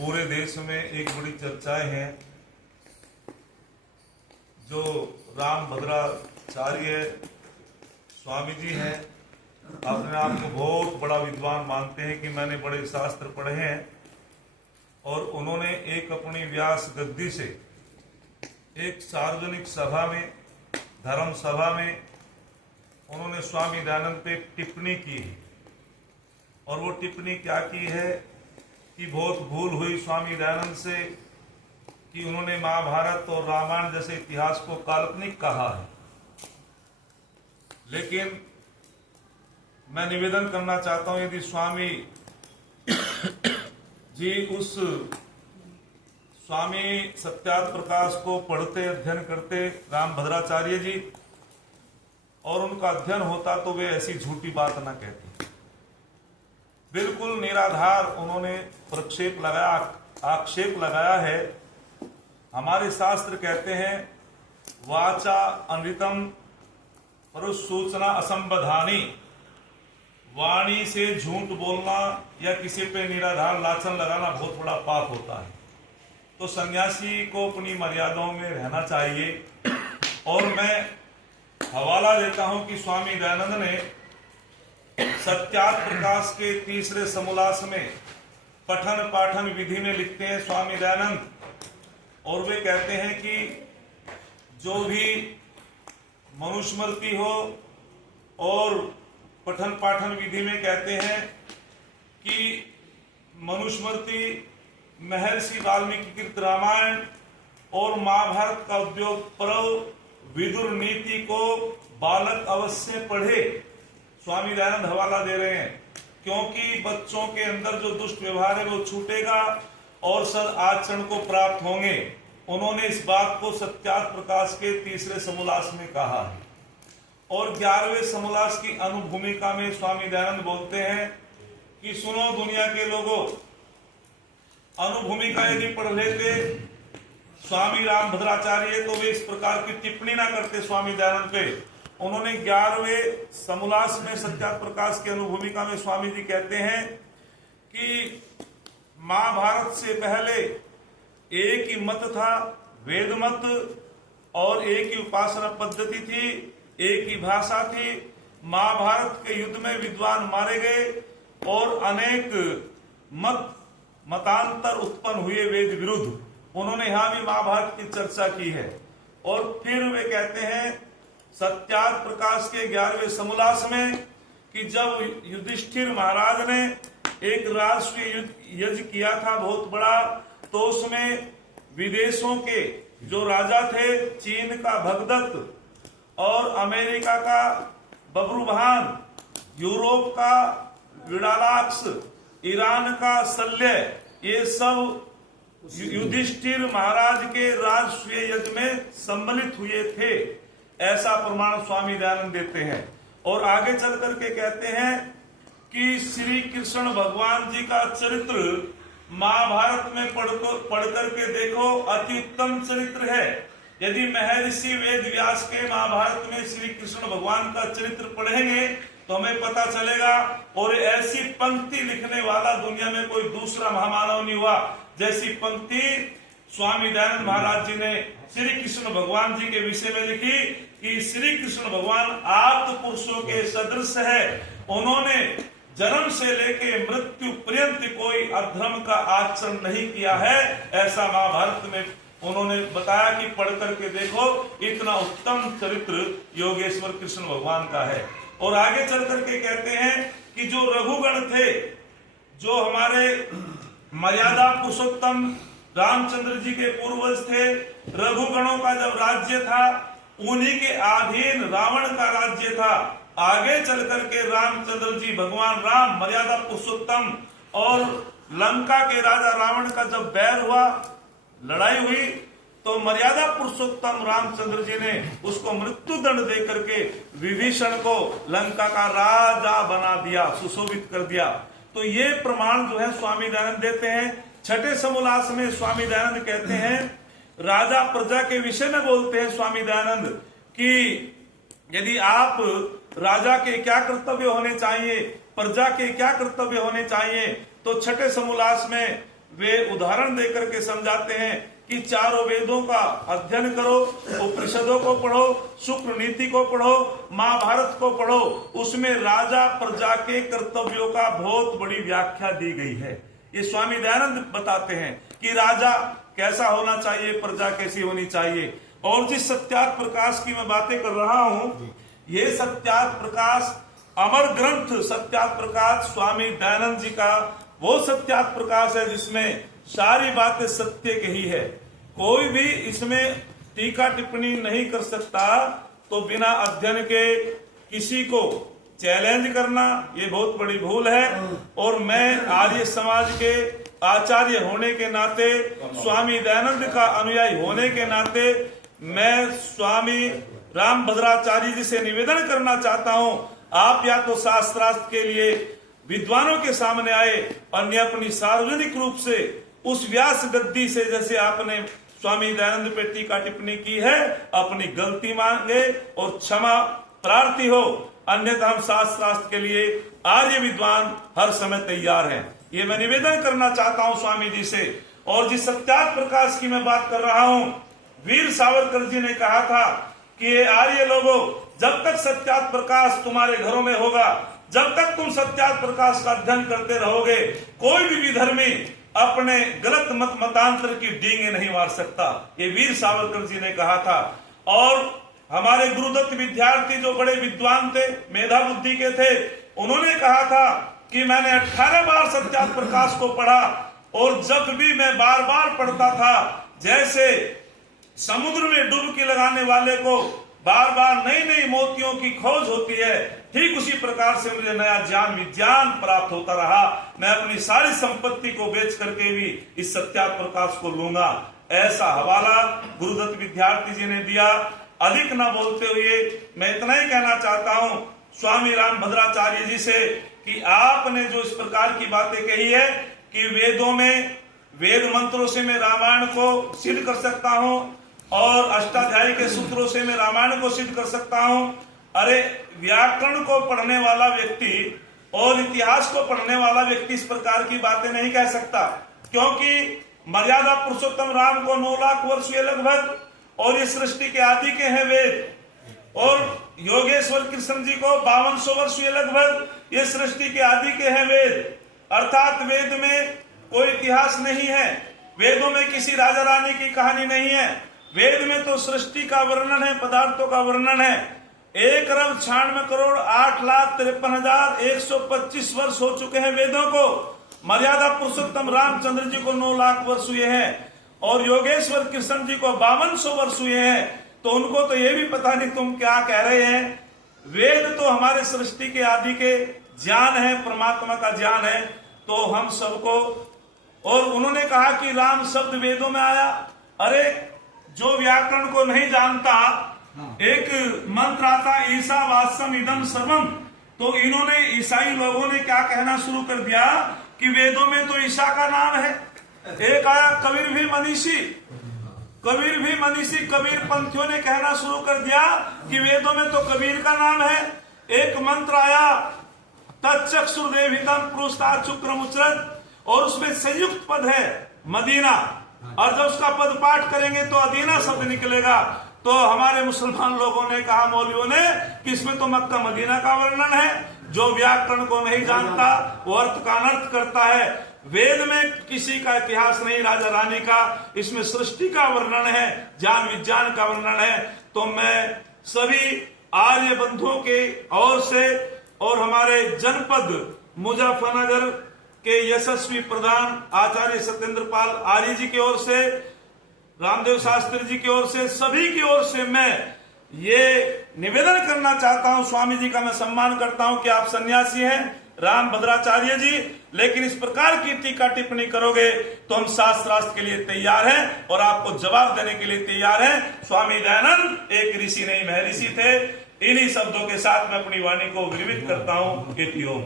पूरे देश में एक बड़ी चर्चाएं हैं। जो रामभद्राचार्य स्वामी जी हैं, अपने आप को बहुत बड़ा विद्वान मानते हैं कि मैंने बड़े शास्त्र पढ़े हैं, और उन्होंने एक अपनी व्यास गद्दी से एक सार्वजनिक सभा में, धर्म सभा में, उन्होंने स्वामी दयानंद पे टिप्पणी की है। और वो टिप्पणी क्या की है कि बहुत भूल हुई स्वामी दयानंद से कि उन्होंने महाभारत और रामायण जैसे इतिहास को काल्पनिक कहा है। लेकिन मैं निवेदन करना चाहता हूं, यदि स्वामी जी उस स्वामी सत्यार्थ प्रकाश को पढ़ते, अध्ययन करते रामभद्राचार्य जी, और उनका अध्ययन होता, तो वे ऐसी झूठी बात न कहते। बिल्कुल निराधार उन्होंने प्रक्षेप लगाया, आक्षेप लगाया है। हमारे शास्त्र कहते हैं वाचा अनृतम परुसूचना असंबधानी, वाणी से झूठ बोलना या किसी पे निराधार लाछन लगाना बहुत बड़ा पाप होता है। तो सन्यासी को अपनी मर्यादाओं में रहना चाहिए। और मैं हवाला देता हूं कि स्वामी दयानंद ने सत्यार्थ प्रकाश के तीसरे समोल्लास में पठन पाठन विधि में लिखते हैं स्वामी दयानंद, और वे कहते हैं कि जो भी मनुस्मृति हो, और पठन पाठन विधि में कहते हैं कि मनुस्मृति, महर्षि वाल्मीकि कृत रामायण और महाभारत का उद्योग पर्व, विदुर नीति को बालक अवश्य पढ़े। स्वामी दयानंद हवाला दे रहे हैं, क्योंकि बच्चों के अंदर जो दुष्ट व्यवहार है वो छूटेगा और सद आचरण को प्राप्त होंगे। उन्होंने इस बात को सत्यार्थ प्रकाश के तीसरे समोल्लास में कहा है। और 11वें समोल्लास की अनुभूमिका में स्वामी दयानंद बोलते हैं कि सुनो दुनिया के लोगों, अनुभूमिका यदि पढ़ लेते स्वामी रामभद्राचार्य तो वे इस प्रकार की टिप्पणी ना करते स्वामी दयानंद पे। उन्होंने 11वें समोल्लास में सत्यार्थ प्रकाश की अनुभूमिका में स्वामी जी कहते हैं कि महाभारत से पहले एक ही मत था, वेद मत, और एक ही उपासना पद्धति थी, एक ही भाषा थी। महाभारत के युद्ध में विद्वान मारे गए और अनेक मतांतर उत्पन्न हुए वेद विरुद्ध। उन्होंने यहां भी महाभारत की चर्चा की है। और फिर वे कहते हैं सत्यार्थ प्रकाश के 11वें समोल्लास में कि जब युधिष्ठिर महाराज ने एक राष्ट्रीय यज्ञ किया था बहुत बड़ा, तो उसमें विदेशों के जो राजा थे, चीन का भगदत्त और अमेरिका का बब्रुभान, यूरोप का विडालाक्स, ईरान का शल्य, ये सब युधिष्ठिर महाराज के राष्ट्रीय यज्ञ में सम्मिलित हुए थे। ऐसा प्रमाण स्वामी दयानंद देते हैं। और आगे चल करके कहते हैं कि श्री कृष्ण भगवान जी का चरित्र महाभारत में पढ़ करके देखो, अति उत्तम चरित्र है। यदि महर्षि वेद व्यास के महाभारत में श्री कृष्ण भगवान का चरित्र पढ़ेंगे तो हमें पता चलेगा। और ऐसी पंक्ति लिखने वाला दुनिया में कोई दूसरा महामानव नहीं हुआ जैसी पंक्ति स्वामी दयानंद महाराज जी ने श्री कृष्ण भगवान जी के विषय में लिखी कि श्री कृष्ण भगवान आप्त पुरुषों के सदृश है। उन्होंने जन्म से लेके मृत्यु पर्यंत कोई अधर्म का आचरण नहीं किया है, ऐसा महाभारत में उन्होंने बताया कि पढ़ करके देखो, इतना उत्तम चरित्र योगेश्वर कृष्ण भगवान का है। और आगे चल करके कहते हैं कि जो रघुगण थे, जो हमारे मर्यादा पुरुषोत्तम रामचंद्र जी के पूर्वज थे, रघुगणों का जब राज्य था, उन्हीं के अधीन रावण का राज्य था। आगे चल करके रामचंद्र जी, भगवान राम मर्यादा पुरुषोत्तम, और लंका के राजा रावण का जब बैर हुआ, लड़ाई हुई, तो मर्यादा पुरुषोत्तम रामचंद्र जी ने उसको मृत्यु दंड दे करके विभीषण को लंका का राजा बना दिया, सुशोभित कर दिया। तो ये प्रमाण जो है स्वामी दयानंद देते हैं। छठे समोल्लास में स्वामी दयानंद कहते हैं, राजा प्रजा के विषय में बोलते हैं स्वामी दयानंद कि यदि आप राजा के क्या कर्तव्य होने चाहिए, प्रजा के क्या कर्तव्य होने चाहिए, तो छठे समोल्लास में वे उदाहरण देकर के समझाते हैं कि चारों वेदों का अध्ययन करो, उपनिषदों को पढ़ो, शुक्र नीति को पढ़ो, महाभारत को पढ़ो। उसमें राजा प्रजा के कर्तव्यों का बहुत बड़ी व्याख्या दी गई है। ये स्वामी दयानंद बताते हैं कि राजा कैसा होना चाहिए, प्रजा कैसी होनी चाहिए। और जिस सत्यार्थ प्रकाश की मैं बातें कर रहा हूं, ये सत्यार्थ प्रकाश अमर ग्रंथ सत्यार्थ प्रकाश स्वामी दयानंद जी का वो सत्यार्थ प्रकाश है जिसमें सारी बातें सत्य की ही है। कोई भी इसमें टीका टिप्पणी नहीं कर सकता। तो बिना अध्ययन के किसी को चैलेंज करना ये बहुत बड़ी भूल है। और मैं आर्य समाज के आचार्य होने के नाते, स्वामी दयानंद का अनुयायी होने के नाते, मैं स्वामी रामभद्राचार्य जी से निवेदन करना चाहता हूं, आप या तो शास्त्रार्थ के लिए विद्वानों के सामने आए, अन्य अपनी सार्वजनिक रूप से उस व्यास गद्दी से, जैसे आपने स्वामी दयानंद पे टीका टिप्पणी की है, अपनी गलती मांगे और क्षमा प्रार्थी हो। अन्यथा हम शास्त्रार्थ के लिए आर्य विद्वान हर समय तैयार हैं। ये मैं निवेदन करना चाहता हूं स्वामी जी से। और जिस सत्यार्थ प्रकाश की मैं बात कर रहा हूं, वीर सावरकर जी ने कहा था कि ये आर्य लोगों, जब तक सत्यार्थ प्रकाश तुम्हारे घरों में होगा, जब तक तुम सत्यार्थ प्रकाश का अध्ययन करते रहोगे, कोई भी विधर्मी अपने गलत मतांतर की डींगे नहीं मार सकता। ये वीर सावरकर जी ने कहा था। और हमारे गुरुदत्त विद्यार्थी जो बड़े विद्वान थे, मेधा बुद्धि के थे, उन्होंने कहा था कि मैंने 18 बार सत्यार्थ प्रकाश को पढ़ा और जब भी मैं बार बार पढ़ता था, जैसे समुद्र में डुबकी लगाने वाले को बार बार नई नई मोतियों की खोज होती है, ठीक उसी प्रकार से मुझे नया ज्ञान विज्ञान प्राप्त होता रहा। मैं अपनी सारी संपत्ति को बेच करके भी इस सत्यार्थ प्रकाश को लूंगा। ऐसा हवाला गुरुदत्त विद्यार्थी जी ने दिया। अधिक न बोलते हुए मैं इतना ही कहना चाहता हूं स्वामी रामभद्राचार्य जी से कि आपने जो इस प्रकार की बातें कही है कि वेदों में वेद मंत्रों से मैं रामायण को सिद्ध कर सकता हूं और अष्टाध्यायी के सूत्रों से मैं रामायण को सिद्ध कर सकता हूं। अरे, व्याकरण को पढ़ने वाला व्यक्ति और इतिहास को पढ़ने वाला व्यक्ति इस प्रकार की बातें नहीं कह सकता, क्योंकि मर्यादा पुरुषोत्तम राम को 9 लाख वर्ष हुए लगभग, और ये सृष्टि के आदि के हैं वेद। और योगेश्वर कृष्ण जी को 5200 वर्ष हुए लगभग, ये सृष्टि के आदि के हैं वेद। अर्थात वेद में कोई इतिहास नहीं है, वेदों में किसी राजा रानी की कहानी नहीं है। वेद में तो सृष्टि का वर्णन है, पदार्थों का वर्णन है। 1,96,53,125 वर्ष हो चुके हैं वेदों को। मर्यादा पुरुषोत्तम रामचंद्र जी को 9 लाख वर्ष हुए हैं और योगेश्वर कृष्ण जी को 5200 वर्ष हुए हैं। तो उनको तो ये भी पता नहीं तुम क्या कह रहे हैं। वेद तो हमारे सृष्टि के आदि के ज्ञान है, परमात्मा का ज्ञान है। तो हम सबको, और उन्होंने कहा कि राम शब्द वेदों में आया। अरे, जो व्याकरण को नहीं जानता, एक मंत्र आता ईसा वासम इदम सर्वम, तो इन्होंने ईसाई लोगों ने क्या कहना शुरू कर दिया कि वेदों में तो ईसा का नाम है। एक आया कबीर भी मनीषी, कबीर पंथियों ने कहना शुरू कर दिया कि वेदों में तो कबीर का नाम है। एक मंत्र आया तच्चक्षुर्देवितम पुरुषता शुक्रमुचरत, और उसमें संयुक्त पद है मदीना, और जब उसका पद पाठ करेंगे तो अदीना शब्द निकलेगा। तो हमारे मुसलमान लोगों ने कहा, मौलवियों ने, कि इसमें तो मक्का मदीना का वर्णन है। जो व्याकरण को नहीं जानता वो अर्थ का अनर्थ करता है। वेद में किसी का इतिहास नहीं, राजा रानी का, इसमें सृष्टि का वर्णन है, ज्ञान विज्ञान का वर्णन है। तो मैं सभी आर्य बंधुओं के ओर से और हमारे जनपद मुजफ्फरनगर के यशस्वी प्रधान आचार्य सत्येंद्र पाल आर्य जी की ओर से, रामदेव शास्त्री जी की ओर से, सभी की ओर से मैं ये निवेदन करना चाहता हूं। स्वामी जी का मैं सम्मान करता हूं कि आप सन्यासी हैं रामभद्राचार्य जी, लेकिन इस प्रकार की टीका टिप्पणी करोगे तो हम शास्त्रार्थ के लिए तैयार हैं और आपको जवाब देने के लिए तैयार हैं। स्वामी दयानंद एक ऋषि नहीं महर्षि थे। इन्हीं शब्दों के साथ मैं अपनी वाणी को विरमित करता हूं। ओम।